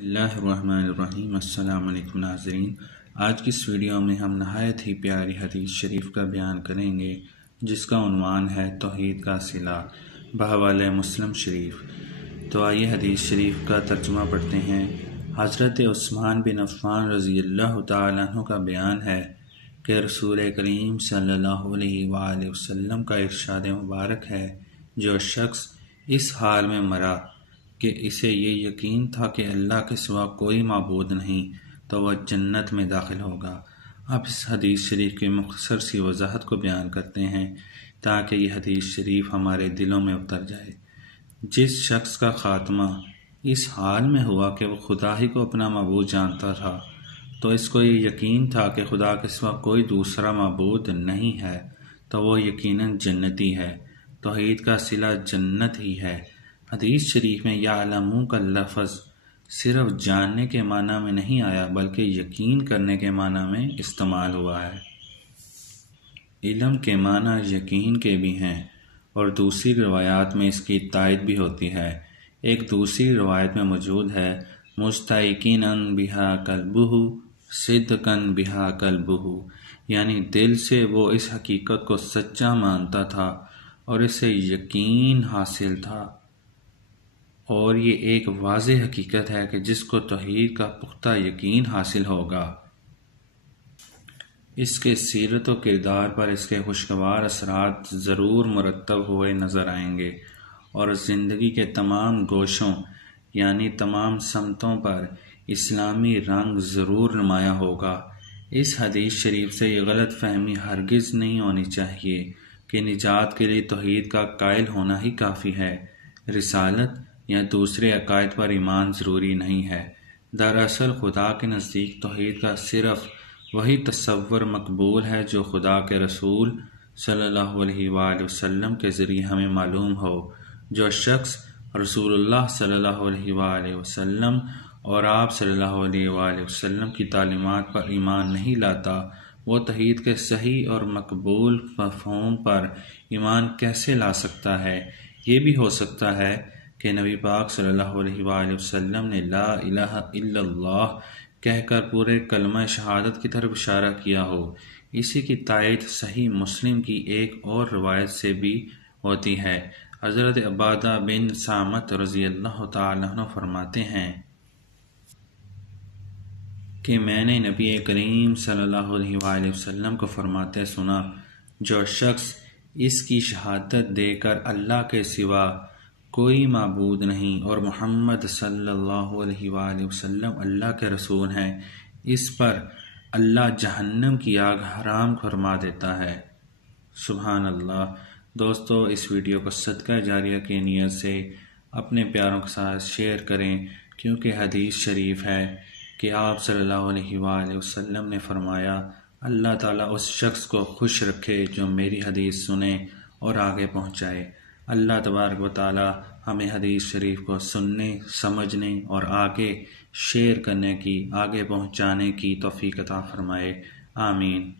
اللہ الرحمن الرحیم۔ السلام علیکم ناظرین، آج کی اس ویڈیو میں ہم نہایت ہی پیاری حدیث شریف کا بیان کریں گے جس کا عنوان ہے توحید کا صلہ بحوالہ مسلم شریف۔ تو آئیے حدیث شریف کا ترجمہ پڑھتے ہیں۔ حضرت عثمان بن عفان رضی اللہ تعالیٰ عنہ کا بیان ہے کہ رسول کریم صلی اللہ علیہ وآلہ وسلم کا ارشاد مبارک ہے، جو شخص اس حال میں مرا کہ اسے یہ یقین تھا کہ اللہ کے سوا کوئی معبود نہیں تو وہ جنت میں داخل ہوگا۔ اب اس حدیث شریف کی مختصر سی وضاحت کو بیان کرتے ہیں تاکہ یہ حدیث شریف ہمارے دلوں میں اتر جائے۔ جس شخص کا خاتمہ اس حال میں ہوا کہ وہ خدا ہی کو اپنا معبود جانتا تھا، تو اس کو یہ یقین تھا کہ خدا کے سوا کوئی دوسرا معبود نہیں ہے، تو وہ یقیناً جنتی ہے۔ توحید کا صلہ جنت ہی ہے۔ حدیث شریف میں یعلمون کا لفظ صرف جاننے کے معنی میں نہیں آیا بلکہ یقین کرنے کے معنی میں استعمال ہوا ہے۔ علم کے معنی یقین کے بھی ہیں اور دوسری روایات میں اس کی تائید بھی ہوتی ہے۔ ایک دوسری روایت میں موجود ہے، مستیقناً بہا قلبہ صدقاً بہا قلبہ، یعنی دل سے وہ اس حقیقت کو سچا مانتا تھا اور اسے یقین حاصل تھا، اور یہ ایک واضح حقیقت ہے کہ جس کو توحید کا پختہ یقین حاصل ہوگا، اس کے سیرت و کردار پر اس کے خوشگوار اثرات ضرور مرتب ہوئے نظر آئیں گے اور زندگی کے تمام گوشوں یعنی تمام سمتوں پر اسلامی رنگ ضرور نمایاں ہوگا۔ اس حدیث شریف سے یہ غلط فہمی ہرگز نہیں ہونی چاہیے کہ نجات کے لیے توحید کا قائل ہونا ہی کافی ہے، رسالت یا دوسرے عقائد پر ایمان ضروری نہیں ہے۔ دراصل خدا کے نزدیک توحید کا صرف وہی تصور مقبول ہے جو خدا کے رسول صلی اللہ علیہ وآلہ وسلم کے ذریعے ہمیں معلوم ہو۔ جو شخص رسول اللہ صلی اللہ علیہ وآلہ وسلم اور آپ صلی اللہ علیہ وآلہ وسلم کی تعلیمات پر ایمان نہیں لاتا، وہ توحید کے صحیح اور مقبول مفہوم پر ایمان کیسے لا سکتا ہے؟ یہ بھی ہو سکتا ہے کہ نبی پاک صلی اللہ علیہ وآلہ وسلم نے لا الہ الا اللہ کہہ کر پورے کلمہ شہادت کی طرف اشارہ کیا ہو۔ اسی کی تائید صحیح مسلم کی ایک اور روایت سے بھی ہوتی ہے۔ حضرت عبادہ بن صامت رضی اللہ تعالیٰ عنہ فرماتے ہیں کہ میں نے نبی کریم صلی اللہ علیہ وآلہ وسلم کو فرماتے سنا، جو شخص اس کی شہادت دے کر اللہ کے سوا کوئی معبود نہیں اور محمد صلی اللہ علیہ وآلہ وسلم اللہ کے رسول ہیں، اس پر اللہ جہنم کی آگ حرام فرما دیتا ہے۔ سبحان اللہ۔ دوستو، اس ویڈیو کو صدقہ جاریہ کی نیت سے اپنے پیاروں کے ساتھ شیئر کریں، کیونکہ حدیث شریف ہے کہ آپ صلی اللہ علیہ وآلہ وسلم نے فرمایا، اللہ تعالیٰ اس شخص کو خوش رکھے جو میری حدیث سنے اور آگے پہنچائے۔ اللہ تبارک و تعالیٰ ہمیں حدیث شریف کو سننے، سمجھنے اور آگے شیئر کرنے کی، آگے پہنچانے کی توفیق عطا فرمائے۔ آمین۔